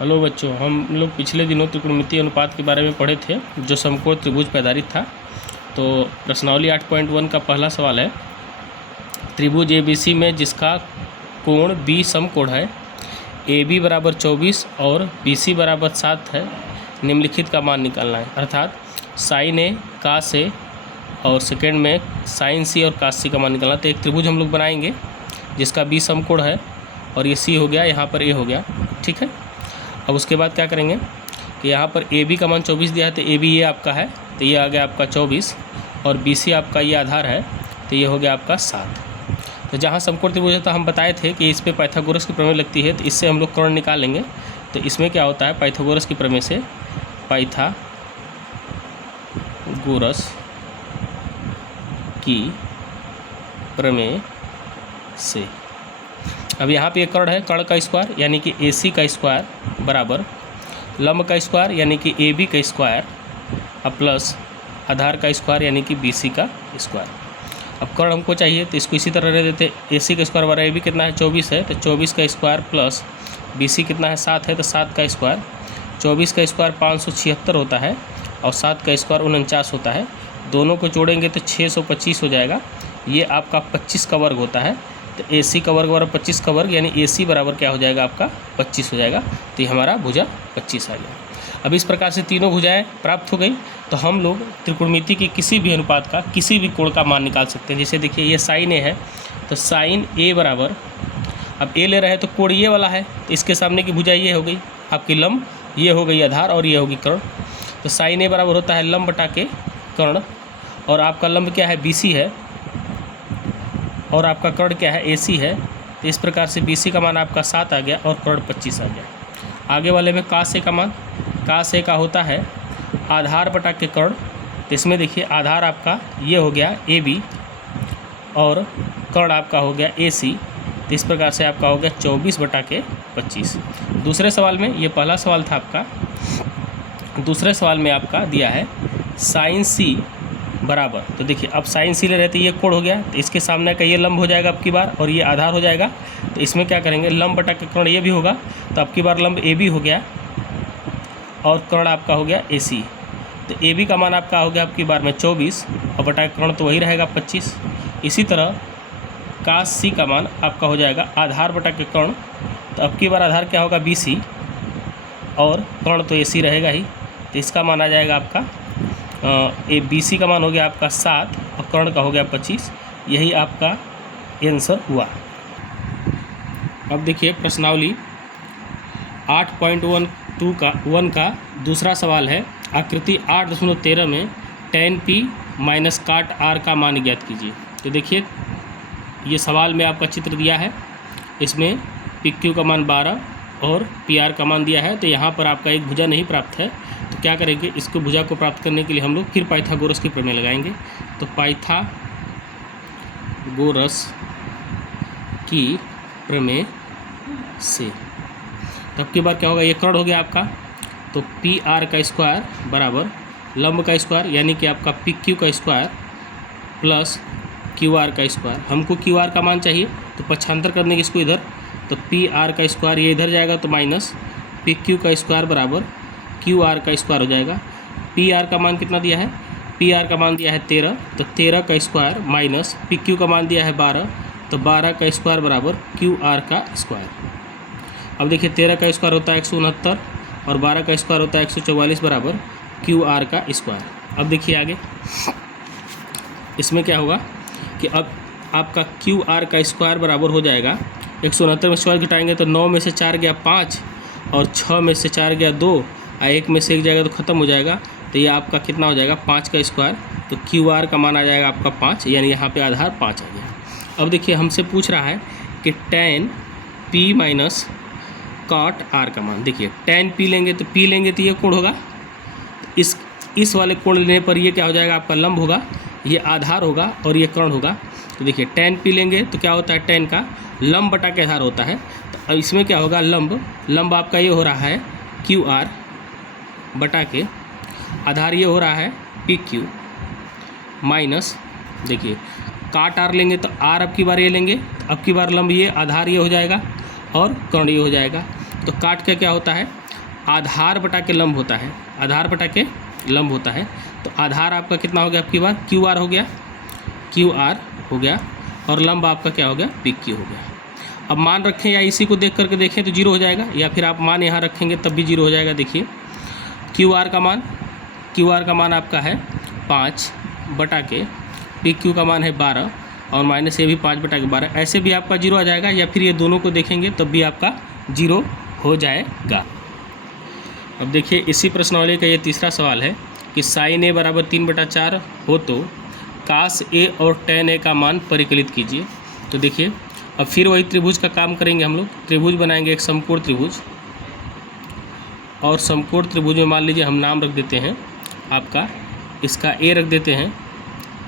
Hello बच्चों, हम लोग पिछले दिनों त्रिकोणमितीय अनुपात के बारे में पढ़े थे जो समकोण त्रिभुज पर आधारित था। तो प्रश्नावली 8.1 का पहला सवाल है, त्रिभुज ABC में जिसका कोण B समकोण है, AB बराबर 24 और BC बराबर 7 है, निम्नलिखित का मान निकालना है। अर्थात साइन A कास A और सेकेंड में साइन C और कास C का मान निकालना। तो एक त्रिभुज हम लोग बनाएंगे जिसका B समकोण है और ये C हो गया, यहाँ पर A हो गया, ठीक है। अब उसके बाद क्या करेंगे कि यहाँ पर AB का मान 24 दिया है, तो AB ये आपका है, तो ये आ गया आपका 24 और BC आपका ये आधार है, तो ये हो गया आपका 7। तो जहाँ समकोण त्रिभुज है तो हम बताए थे कि इस पे पाइथागोरस की प्रमेय लगती है, तो इससे हम लोग कोण निकालेंगे। तो इसमें क्या होता है, पाइथागोरस की प्रमेय से, पाइथागोरस की प्रमेय से अब यहाँ पे एक कर्ण है, कर्ण का स्क्वायर यानी कि AC का स्क्वायर बराबर लंब का स्क्वायर यानी कि AB का स्क्वायर अब प्लस आधार का स्क्वायर यानी कि BC का स्क्वायर। अब कर्ण हमको चाहिए तो इसको इसी तरह रह देते, AC का स्क्वायर बराबर AB कितना है 24 है, तो 24 का स्क्वायर प्लस BC कितना है 7 है, तो 7 का स्क्वायर। 24 का स्क्वायर 576 होता है और 7 का स्क्वायर 49 होता है। दोनों को जोड़ेंगे तो 625 हो जाएगा। ये आपका 25 का वर्ग होता है, तो AC का वर्ग बराबर 25 का वर्ग यानी AC बराबर क्या हो जाएगा आपका 25 हो जाएगा। तो ये हमारा भुजा 25 आ गया। अब इस प्रकार से तीनों भुजाएं प्राप्त हो गई, तो हम लोग त्रिकोणमिति के किसी भी अनुपात का किसी भी कोण का मान निकाल सकते हैं। जैसे देखिए ये साइन A है, तो साइन A बराबर, अब A ले रहे हैं तो कोण ये वाला है, तो इसके सामने की भुजा ये हो गई आपकी लंब, ये हो गई आधार और ये होगी कर्ण। तो साइन A बराबर होता है लंब बटा के कर्ण, और आपका लंब क्या है BC है और आपका कर्ण क्या है AC है। तो इस प्रकार से BC का मान आपका 7 आ गया और कर्ण 25 आ गया। आगे वाले में कास A का मान, कास A का होता है आधार बटा के कर्ण। तो इसमें देखिए आधार आपका ये हो गया AB और कर्ण आपका हो गया AC। तो इस प्रकार से आपका हो गया 24 बटा के 25। दूसरे सवाल में, ये पहला सवाल था आपका, दूसरे सवाल में आपका दिया है साइन C बराबर, तो देखिए अब साइन C ले रहे थे, ये कोण हो गया, तो इसके सामने का ये लंब हो जाएगा अब की बार और ये आधार हो जाएगा। तो इसमें क्या करेंगे, लंब बटा के कर्ण ये भी होगा, तो अब की बार लंब AB हो गया और कर्ण आपका हो गया AC। तो AB का मान आपका हो गया अब की बार में 24 और बटा के कर्ण तो वही रहेगा 25। इसी तरह कास C का मान आपका हो जाएगा आधार बटा के कर्ण, तो अब की बार आधार क्या होगा BC और कर्ण तो AC रहेगा ही, तो इसका मान आ जाएगा आपका BC का मान हो गया आपका 7 और कर्ण का हो गया 25। यही आपका आंसर हुआ। अब देखिए प्रश्नावली 8.1 का दूसरा सवाल है, आकृति 8.13 में tan P माइनस काट R का मान ज्ञात कीजिए। तो देखिए ये सवाल में आपका चित्र दिया है, इसमें PQ का मान 12 और PR का मान दिया है। तो यहाँ पर आपका एक भुजा नहीं प्राप्त है, तो क्या करेंगे, इसको भुजा को प्राप्त करने के लिए हम लोग फिर पाइथागोरस की प्रमेय लगाएंगे। तो पाइथागोरस की प्रमेय से तब की बार क्या होगा, ये कर्ण हो गया आपका, तो PR का स्क्वायर बराबर लंब का स्क्वायर यानी कि आपका PQ का स्क्वायर प्लस QR का स्क्वायर। हमको QR का मान चाहिए, तो पक्षांतर करने की इसको इधर, तो PR का स्क्वायर ये इधर जाएगा, तो माइनस PQ का स्क्वायर बराबर QR का स्क्वायर हो जाएगा। PR का मान कितना दिया है, PR का मान दिया है 13, तो 13 का स्क्वायर माइनस PQ का मान दिया है 12, तो 12 का स्क्वायर बराबर QR का स्क्वायर। अब देखिए 13 का स्क्वायर होता है 169 और 12 का स्क्वायर होता है 144 बराबर QR का स्क्वायर। अब देखिए आगे इसमें क्या होगा कि अब आपका QR का स्क्वायर बराबर हो जाएगा 169 में स्क्वायर घटाएंगे तो 9 में से 4 गया 5 और 6 में से 4 गया 2 और 1 में से 1 जाएगा तो ख़त्म हो जाएगा। तो ये आपका कितना हो जाएगा 5 का स्क्वायर, तो QR का मान आ जाएगा आपका 5, यानी यहाँ पे आधार 5 आ गया। अब देखिए हमसे पूछ रहा है कि tan P माइनस काट R का मान। देखिए tan P लेंगे तो ये कोण होगा, इस वाले कोण लेने पर ये क्या हो जाएगा आपका लंब होगा, ये आधार होगा और ये कर्ण होगा। तो देखिए tan P लेंगे तो क्या होता है, tan का लंब बटा के आधार होता है, तो अब इसमें क्या होगा, लंब आपका ये हो रहा है QR बटा के आधार ये हो रहा है PQ माइनस, देखिए काट R लेंगे तो R अब की बार ये लेंगे, तो अब की बार लंब ये आधार ये हो जाएगा और कर्ण ये हो जाएगा। तो काट का क्या होता है, आधार बटा के लंब होता है, आधार बटा के लंब होता है। तो आधार आपका कितना हो गया आपकी बार क्यू आर हो गया, क्यू आर हो गया, और लंब आपका क्या हो गया पी क्यू हो गया। अब मान रखें या इसी को देख करके देखें तो जीरो हो जाएगा, या फिर आप मान यहाँ रखेंगे तब भी जीरो हो जाएगा। देखिए क्यू आर का मान आपका है 5 बटा के पी क्यू का मान है 12, और माइनस ये भी 5 बटा के 12, ऐसे भी आपका जीरो आ जाएगा, या फिर ये दोनों को देखेंगे तब भी आपका जीरो हो जाएगा। अब देखिए इसी प्रश्नावली का ये तीसरा सवाल है कि साइन ए बराबर 3/4 हो तो कास ए और टेन ए का मान परिकलित कीजिए। तो देखिए अब फिर वही त्रिभुज का काम करेंगे हम लोग। त्रिभुज बनाएंगे एक समकोण त्रिभुज, और समकोण त्रिभुज में मान लीजिए हम नाम रख देते हैं आपका, इसका ए रख देते हैं,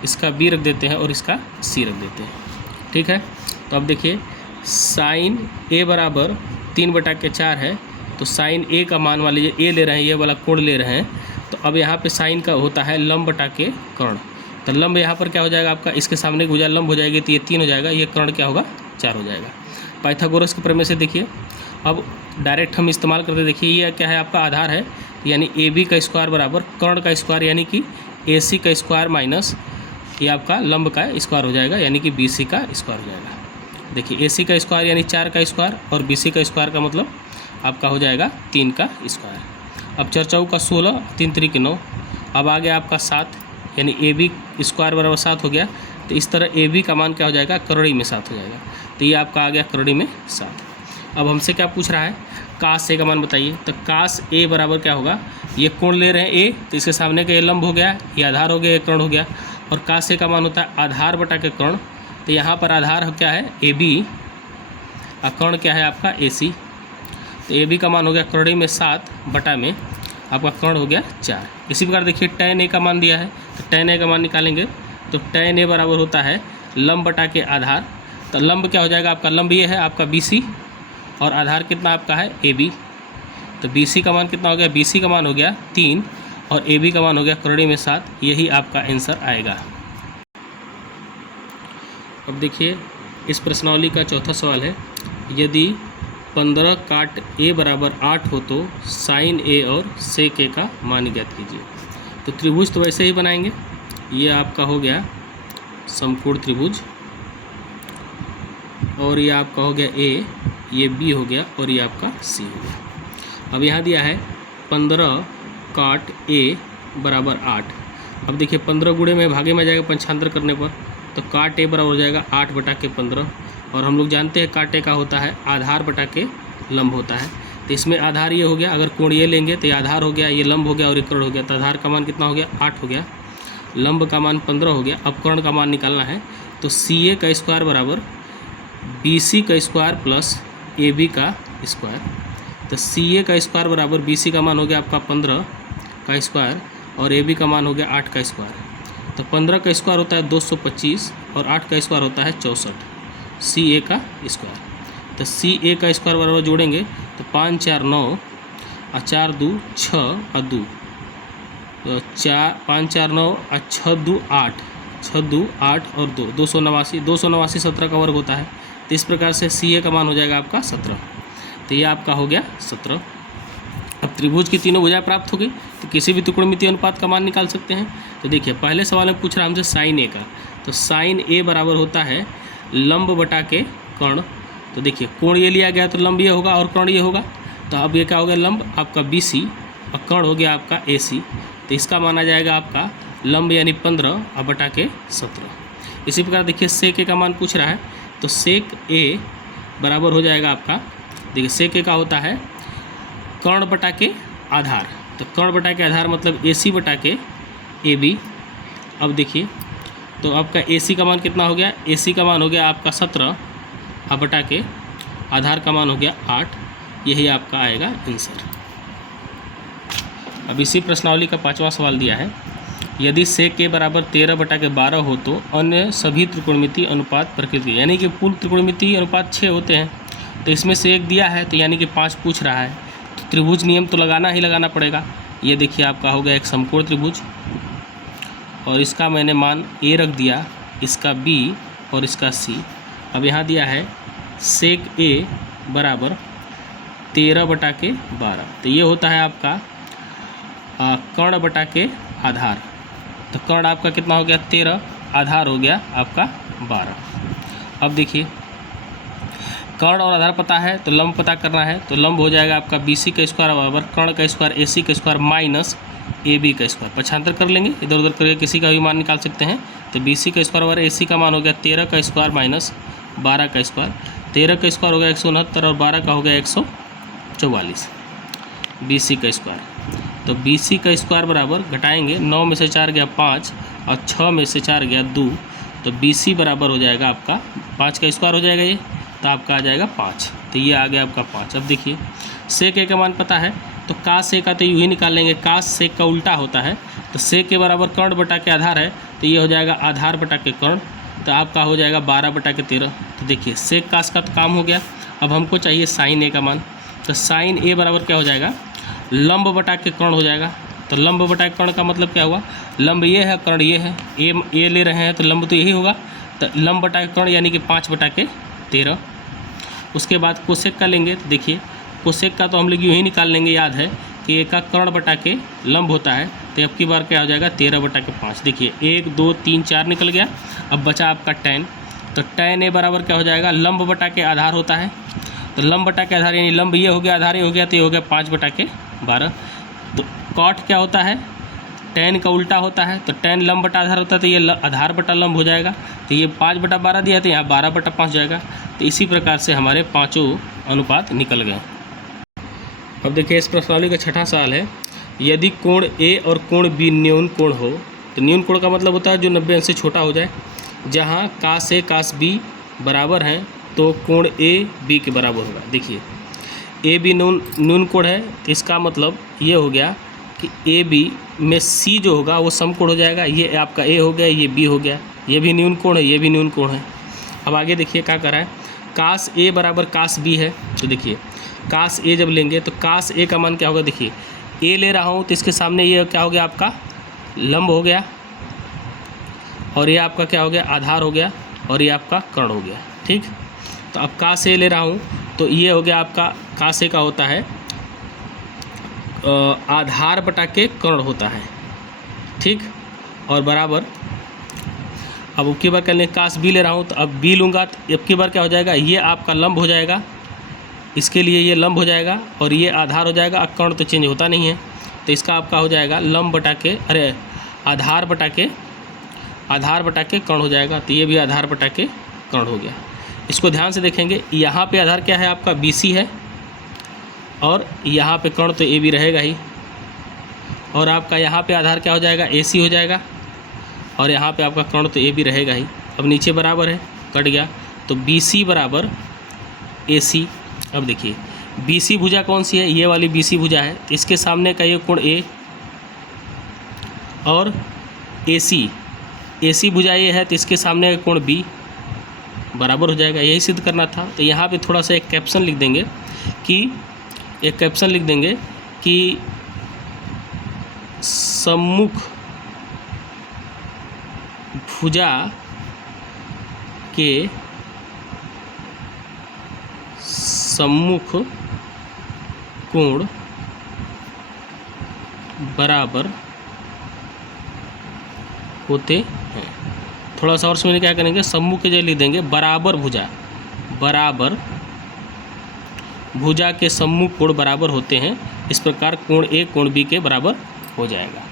इसका बी रख देते हैं, और इसका सी रख देते हैं। ठीक है, तो अब देखिए साइन ए बराबर 3/4 है, तो साइन ए का मान मान लीजिए ए ले रहे हैं, ये वाला कोण ले रहे हैं, तो अब यहाँ पे साइन का होता है लंब बटा के कर्ण। तो लंब यहाँ पर क्या हो जाएगा आपका, इसके सामने की भुजा लंब हो जाएगी, तो ये 3 हो जाएगा, ये कर्ण क्या होगा 4 हो जाएगा। पाइथागोरस के प्रमेय से देखिए अब डायरेक्ट हम इस्तेमाल करते, देखिए ये क्या है आपका आधार है, यानी ए बी का स्क्वायर बराबर कर्ण का स्क्वायर यानी कि ए सी का स्क्वायर माइनस ये आपका लंब का स्क्वायर हो जाएगा, यानी कि बी सी का स्क्वायर हो जाएगा। देखिए ए सी का स्क्वायर यानी 4 का स्क्वायर, और बी सी का स्क्वायर का मतलब आपका हो जाएगा 3 का स्क्वायर। अब 4 चौक का 16, 3 3 के 9, अब आ गया आपका 7, यानी ए बी स्क्वायर बराबर 7 हो गया। तो इस तरह ए बी का मान क्या हो जाएगा करड़ी में 7 हो जाएगा, तो ये आपका आ गया करड़ी में 7। अब हमसे क्या पूछ रहा है, कास ए का मान बताइए। तो कास ए बराबर क्या होगा, ये कोण ले रहे हैं ए, तो इसके सामने का ये लंब हो गया, ये आधार हो गया, ये कर्ण हो गया, और कास ए का मान होता है आधार बटा के कर्ण। तो यहाँ पर आधार क्या है ए बी, और कर्ण क्या है आपका ए सी। तो ए बी का मान हो गया करड़ी में 7 बटा में आपका कर्ण हो गया 4। इसी प्रकार देखिए tan ए का मान दिया है, तो tan ए का मान निकालेंगे, तो tan ए बराबर होता है लंब बटा के आधार। तो लंब क्या हो जाएगा आपका, लंब ये है आपका बी सी, और आधार कितना आपका है ए बी। तो बी सी का मान कितना हो गया, बी सी का मान हो गया 3, और ए बी का मान हो गया करड़ी में 7, यही आपका आंसर आएगा। अब देखिए इस प्रश्नावली का चौथा सवाल है, यदि 15 काट ए बराबर 8 हो तो साइन ए और सेक ए का मान ज्ञात कीजिए। तो त्रिभुज तो वैसे ही बनाएंगे, ये आपका हो गया समकोण त्रिभुज, और ये आपका हो गया ए, ये बी हो गया, और ये आपका सी हो गया। अब यहाँ दिया है 15 काट ए बराबर 8। अब देखिए 15 गुणे में भागे में जाएगा पंचांतर करने पर, तो काट ए बराबर हो जाएगा 8 बटा के 15, और हम लोग जानते हैं काटे का होता है आधार बटा के लंब होता है। तो इसमें आधार ये हो गया, अगर कोण ये लेंगे तो ये आधार हो गया, ये लंब हो गया, और ये कर्ण हो गया। तो आधार का मान कितना हो गया 8 हो गया, लंब का मान 15 हो गया। अब कर्ण का मान निकालना है, तो सी ए का स्क्वायर बराबर बी सी का स्क्वायर प्लस ए बी का स्क्वायर। तो सी ए का स्क्वायर बराबर बी सी का मान हो गया आपका 15 का स्क्वायर, और ए बी का मान हो गया 8 का स्क्वायर। तो 15 का स्क्वायर होता है 225, और 8 का स्क्वायर होता है 64, सी ए का स्क्वायर। तो सी ए का स्क्वायर बराबर जोड़ेंगे तो 5 4 9, और 4 2 6, और 2 तो 5 4 9, और 6 2 8, 6 2 8 और 2 289, 289 17 का वर्ग होता है। तो इस प्रकार से सी ए का मान हो जाएगा आपका 17। तो ये आपका हो गया 17। अब त्रिभुज की तीनों भुजाएं प्राप्त हो गई, तो किसी भी त्रिकोणमितीय अनुपात का मान निकाल सकते हैं। तो देखिए पहले सवाल में पूछ रहा हमसे साइन ए का, तो साइन ए बराबर होता है लंब बटा के कर्ण। तो देखिए कोण ये लिया गया तो लंब ये होगा और कर्ण ये होगा। तो अब ये क्या हो गया, लंब आपका बी सी और कर्ण हो गया आपका ए सी। तो इसका माना जाएगा आपका लंब यानी 15 और बटा के 17। इसी प्रकार देखिए सेक ए का मान पूछ रहा है, तो सेक ए बराबर हो जाएगा आपका, देखिए सेक ए का होता है कर्ण बटा के आधार। तो कर्ण बटा के आधार मतलब ए सी बटा के ए बी। अब देखिए तो आपका ए सी का मान कितना हो गया, ए सी का मान हो गया आपका 17 और बटा के आधार का मान हो गया 8। यही आपका आएगा आंसर। अब इसी प्रश्नावली का 5वां सवाल दिया है, यदि सेक ए बराबर 13 बटा के 12 हो तो अन्य सभी त्रिकोणमितीय अनुपात प्रकृति के, यानी कि पूर्ण त्रिकोणमितीय अनुपात 6 होते हैं। तो इसमें से एक दिया है, तो यानी कि 5 पूछ रहा है, तो त्रिभुज नियम तो लगाना ही लगाना पड़ेगा। ये देखिए आपका हो गया एक समकोण त्रिभुज, और इसका मैंने मान ए रख दिया, इसका बी और इसका सी। अब यहाँ दिया है सेक ए बराबर 13/12। तो ये होता है आपका कर्ण बटा के आधार। तो कर्ण आपका कितना हो गया 13, आधार हो गया आपका 12। अब देखिए कर्ण और आधार पता है तो लंब पता करना है। तो लंब हो जाएगा आपका BC का स्क्वायर बराबर कर्ण का स्क्वायर AC का स्क्वायर माइनस AB का स्क्वायर। पक्षांतर कर लेंगे, इधर उधर करके किसी का भी मान निकाल सकते हैं। तो BC का स्क्वायर बराबर AC का मान हो गया 13 का स्क्वायर माइनस 12 का स्क्वायर। 13 का स्क्वायर हो गया 169 और 12 का हो गया 144 BC का स्क्वायर। तो BC का स्क्वायर बराबर घटाएंगे, 9 में से 4 गया 5 और 6 में से 4 गया 2। तो BC बराबर हो जाएगा आपका 5 का स्क्वायर हो जाएगा ये, तो आपका आ जाएगा 5। तो ये आ गया आपका 5। अब देखिए सेक ए का मान पता है तो कास ए का तो यूँ ही निकाल लेंगे, कास सेक का उल्टा होता है। तो सेक के बराबर कर्ण बटा के आधार है, तो ये हो जाएगा आधार बटा के कर्ण। तो आपका हो जाएगा 12/13। तो देखिए सेक कास का तो काम हो गया। अब हमको चाहिए साइन ए का मान। तो साइन ए बराबर क्या हो जाएगा, लंब बटा के कर्ण हो जाएगा। तो लंब बटा के कर्ण का मतलब क्या हुआ, लंब ये है कर्ण ये है, ए ले रहे हैं तो लंब तो यही होगा। तो लंब बटा के कर्ण यानी कि 5/13। उसके बाद कोसेक का लेंगे। तो देखिए कोसेक का तो हम लोग यूँ ही निकाल लेंगे, याद है कि एक का कर्ण बटा के लंब होता है। तो अब की बार क्या हो जाएगा 13/5। देखिए 1 2 3 4 निकल गया। अब बचा आपका tan। तो tan ए बराबर क्या हो जाएगा, लंब बटा के आधार होता है। तो लंब बटा के आधार यानी लंब ये हो गया आधार ये हो गया, तो ये हो गया 5/12। तो कॉट क्या होता है, tan का उल्टा होता है। तो tan लंब बटा आधार होता है, तो ये आधार बटा लंब हो जाएगा। तो ये 5/12 दिया तो यहाँ 12/5 जाएगा। तो इसी प्रकार से हमारे पाँचों अनुपात निकल गए। अब देखिए इस प्रश्नावली का 6ठा सवाल है, यदि कोण A और कोण B न्यून कोण हो। तो न्यून कोण का मतलब होता है जो 90 अंश से छोटा हो जाए। जहाँ कास A कास B बराबर हैं तो कोण A B के बराबर होगा। देखिए A B न्यून कोण है, तो इसका मतलब ये हो गया कि A B में C जो होगा वो समकोण हो जाएगा। ये आपका A हो गया, ये B हो गया, ये भी न्यून कोण है, ये भी न्यून कोण है। अब आगे देखिए क्या करा है, कास A बराबर कास B है। तो देखिए कास A जब लेंगे तो कास A का मान क्या होगा, देखिए A ले रहा हूँ तो इसके सामने ये क्या हो गया आपका लंब हो गया, और ये आपका क्या हो गया आधार हो गया, और ये आपका कर्ण हो गया। ठीक, तो अब कास A ले रहा हूँ तो ये हो गया आपका कास A का होता है आधार बटा के कर्ण होता है। ठीक, और बराबर अब की बार कर लें कास B ले रहा हूँ तो अब B लूँगा तो अब की बार क्या हो जाएगा, ये आपका लंब हो जाएगा, इसके लिए ये लंब हो जाएगा और ये आधार हो जाएगा। अब कर्ण तो चेंज होता नहीं है, तो इसका आपका हो जाएगा लंब बटा के आधार बटा के कर्ण हो जाएगा। तो ये भी आधार बटा के कर्ण हो गया। इसको ध्यान से देखेंगे, यहाँ पे आधार क्या है आपका BC है, और यहाँ पे कर्ण तो AB रहेगा ही, और आपका यहाँ पे आधार क्या हो जाएगा AC हो जाएगा, और यहाँ पे आपका कर्ण तो AB रहेगा ही। अब नीचे बराबर है, कट गया, तो BC बराबर AC। अब देखिए BC भुजा कौन सी है, ये वाली BC भुजा है। तो इसके सामने का ये कोण A और AC भुजा ये है, तो इसके सामने का कोण B बराबर हो जाएगा। यही सिद्ध करना था। तो यहाँ पे थोड़ा सा एक कैप्शन लिख देंगे कि सम्मुख भुजा के सम्मुख कोण बराबर होते हैं। थोड़ा सा और समझने क्या करेंगे, सम्मुख के जगह लिख देंगे बराबर भुजा के सम्मुख कोण बराबर होते हैं। इस प्रकार कोण A कोण B के बराबर हो जाएगा।